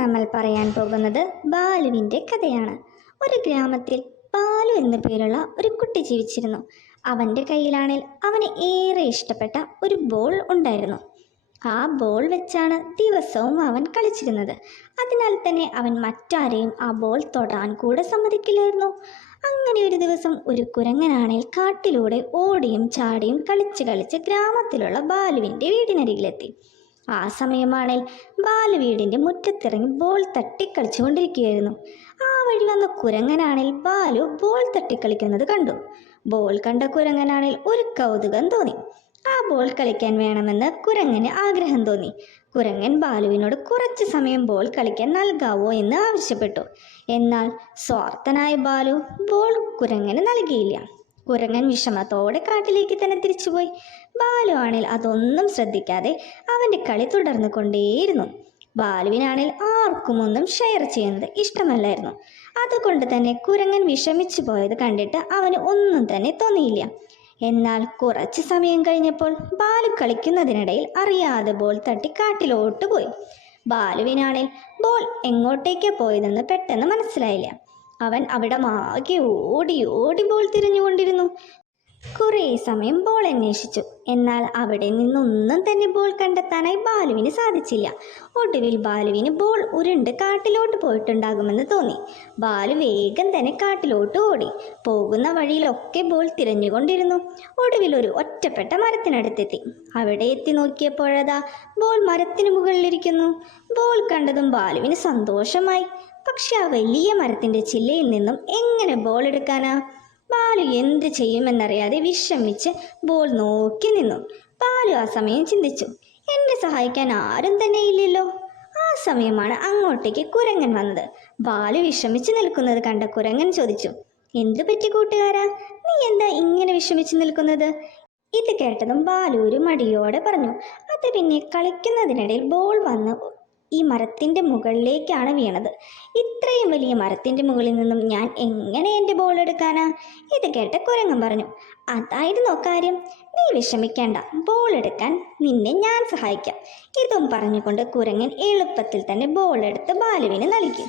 പറയുന്നത് ബാലുവിന്റെ കഥയാണ്. ഒരു ഗ്രാമത്തിൽ ബാലു എന്ന പേരുള്ള ഒരു കുട്ടി ജീവിച്ചിരുന്നു. അവന്റെ കയ്യിലാണെങ്കിൽ അവന് ഏറെ ഇഷ്ടപ്പെട്ട ഒരു ബോൾ ഉണ്ടായിരുന്നു. ആ ബോൾ വെച്ചാണ് ദിവസവും അവൻ കളിച്ചിരുന്നത്. അതിനാൽ തന്നെ അവൻ മറ്റാരെയും ആ ബോൾ തൊടാൻ കൂടെ സമ്മതിക്കില്ലായിരുന്നു. അങ്ങനെ ഒരു ദിവസം ഒരു കുരങ്ങനാണെങ്കിൽ കാട്ടിലൂടെ ഓടിയും ചാടിയും കളിച്ച് കളിച്ച് ഗ്രാമത്തിലുള്ള ബാലുവിന്റെ വീടിനരികിലെത്തി. ആ സമയമാണേൽ ബാലു വീടിന്റെ മുറ്റത്തിറങ്ങി ബോൾ തട്ടിക്കളിച്ചുകൊണ്ടിരിക്കുകയായിരുന്നു. ആ വഴി വന്ന കുരങ്ങനാണേൽ ബാലു ബോൾ തട്ടിക്കളിക്കുന്നത് കണ്ടു. ബോൾ കണ്ട കുരങ്ങനാണേൽ ഒരു കൗതുകം തോന്നി. ആ ബോൾ കളിക്കാൻ വേണമെന്ന് കുരങ്ങന് ആഗ്രഹം തോന്നി. കുരങ്ങൻ ബാലുവിനോട് കുറച്ച് സമയം ബോൾ കളിക്കാൻ നൽകാവോ എന്ന് ആവശ്യപ്പെട്ടു. എന്നാൽ സ്വാർത്ഥനായ ബാലു ബോൾ കുരങ്ങന് നൽകിയില്ല. കുരങ്ങൻ വിഷമത്തോടെ കാട്ടിലേക്ക് തന്നെ തിരിച്ചുപോയി. ബാലു അതൊന്നും ശ്രദ്ധിക്കാതെ അവന്റെ കളി തുടർന്നു കൊണ്ടേയിരുന്നു. ബാലുവിനാണെങ്കിൽ ആർക്കും ഒന്നും ഷെയർ ചെയ്യുന്നത് ഇഷ്ടമല്ലായിരുന്നു. അതുകൊണ്ട് തന്നെ കുരങ്ങൻ വിഷമിച്ചു പോയത് കണ്ടിട്ട് അവന് ഒന്നും തന്നെ തോന്നിയില്ല. എന്നാൽ കുറച്ച് സമയം കഴിഞ്ഞപ്പോൾ ബാലു കളിക്കുന്നതിനിടയിൽ അറിയാതെ ബോൾ തട്ടി കാട്ടിലോട്ട് പോയി. ബാലുവിനാണെങ്കിൽ ബോൾ എങ്ങോട്ടേക്ക് പോയതെന്ന് പെട്ടെന്ന് മനസ്സിലായില്ല. അവൻ അവിടെ ആകെ ഓടി ഓടി ബോൾ തിരിഞ്ഞുകൊണ്ടിരുന്നു. കുറേ സമയം ബോൾ അന്വേഷിച്ചു. എന്നാൽ അവിടെ നിന്നൊന്നും തന്നെ ബോൾ കണ്ടെത്താനായി ബാലുവിന് സാധിച്ചില്ല. ഒടുവിൽ ബാലുവിന് ബോൾ ഉരുണ്ട് കാട്ടിലോട്ട് പോയിട്ടുണ്ടാകുമെന്ന് തോന്നി. ബാലു വേഗം തന്നെ കാട്ടിലോട്ട് ഓടി. പോകുന്ന വഴിയിലൊക്കെ ബോൾ തിരഞ്ഞുകൊണ്ടിരുന്നു. ഒടുവിൽ ഒരു ഒറ്റപ്പെട്ട മരത്തിനടുത്തെത്തി. അവിടെ എത്തി നോക്കിയപ്പോഴതാ ബോൾ മരത്തിന് മുകളിലിരിക്കുന്നു. ബോൾ കണ്ടതും ബാലുവിന് സന്തോഷമായി. പക്ഷെ ആ വലിയ മരത്തിന്റെ ചില്ലയിൽ നിന്നും എങ്ങനെ ബോൾ എടുക്കാനാ? ബാലു എന്ത് ചെയ്യുമെന്നറിയാതെ വിഷമിച്ച് ബോൾ നോക്കി നിന്നു. ബാലു ആ സമയം ചിന്തിച്ചു. എന്നെ സഹായിക്കാൻ ആരും തന്നെ ഇല്ലല്ലോ. ആ സമയമാണ് അങ്ങോട്ടേക്ക് കുരങ്ങൻ വന്നത്. ബാലു വിഷമിച്ച് നിൽക്കുന്നത് കണ്ട കുരങ്ങൻ ചോദിച്ചു എന്തു പറ്റി കൂട്ടുകാരാ? നീ എന്താ ഇങ്ങനെ വിഷമിച്ച് നിൽക്കുന്നത്? ഇത് കേട്ടതും ബാലു ഒരു മടിയോടെ പറഞ്ഞു അത് പിന്നെ കളിക്കുന്നതിനിടയിൽ ബോൾ വന്ന് ഈ മരത്തിന്റെ മുകളിലേക്കാണ് വീണത്. ഇത്രയും വലിയ മരത്തിന്റെ മുകളിൽ നിന്നും ഞാൻ എങ്ങനെ എന്റെ ബോൾ എടുക്കാനാ? ഇത് കേട്ട കുരങ്ങൻ പറഞ്ഞു. അതായിരുന്നു കാര്യം. നീ വിഷമിക്കേണ്ട. ബോൾ എടുക്കാൻ നിന്നെ ഞാൻ സഹായിക്കാം. ഇതും പറഞ്ഞുകൊണ്ട് കുരങ്ങൻ എളുപ്പത്തിൽ തന്നെ ബോൾ എടുത്ത് ബാലുവിന് നൽകി.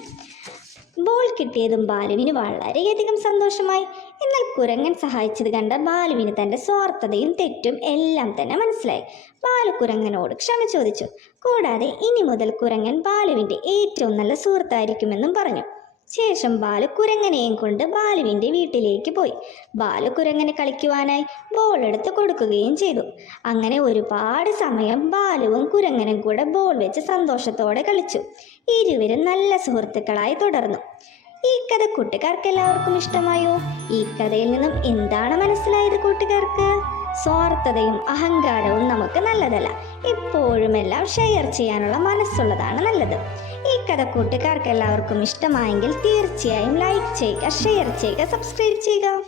ബോൾ കിട്ടിയതും ബാലുവിന് വളരെയധികം സന്തോഷമായി. എന്നാൽ കുരങ്ങൻ സഹായിച്ചത് കണ്ട ബാലുവിന് തന്റെ സ്വാർത്ഥതയും തെറ്റും എല്ലാം തന്നെ മനസ്സിലായി. ബാലു കുരങ്ങനോട് ക്ഷമ ചോദിച്ചു. കൂടാതെ ഇനി മുതൽ കുരങ്ങൻ ബാലുവിന്റെ ഏറ്റവും നല്ല സുഹൃത്തായിരിക്കുമെന്നും പറഞ്ഞു. ശേഷം ബാലക്കുരങ്ങനെയും കൊണ്ട് ബാലുവിന്റെ വീട്ടിലേക്ക് പോയി. ബാലക്കുരങ്ങനെ കളിക്കുവാനായി ബോൾ എടുത്ത് കൊടുക്കുകയും ചെയ്തു. അങ്ങനെ ഒരുപാട് സമയം ബാലുവും കുരങ്ങനും കൂടെ ബോൾ വെച്ച് സന്തോഷത്തോടെ കളിച്ചു. ഇരുവരും നല്ല സുഹൃത്തുക്കളായി തുടർന്നു. ഈ കഥ കൂട്ടുകാർക്ക് എല്ലാവർക്കും ഇഷ്ടമായോ? ഈ കഥയിൽ നിന്നും എന്താണ് മനസ്സിലായത് കൂട്ടുകാർക്ക്? സ്വാർത്ഥതയും അഹങ്കാരവും നമുക്ക് നല്ലതല്ല. എപ്പോഴും എല്ലാം ഷെയർ ചെയ്യാനുള്ള മനസ്സുള്ളതാണ് നല്ലത്. ഈ കഥ കൂട്ടുകാർക്ക് എല്ലാവർക്കും ഇഷ്ടമായെങ്കിൽ തീർച്ചയായും ലൈക്ക് ചെയ്യുക ഷെയർ ചെയ്യുക സബ്സ്ക്രൈബ് ചെയ്യുക.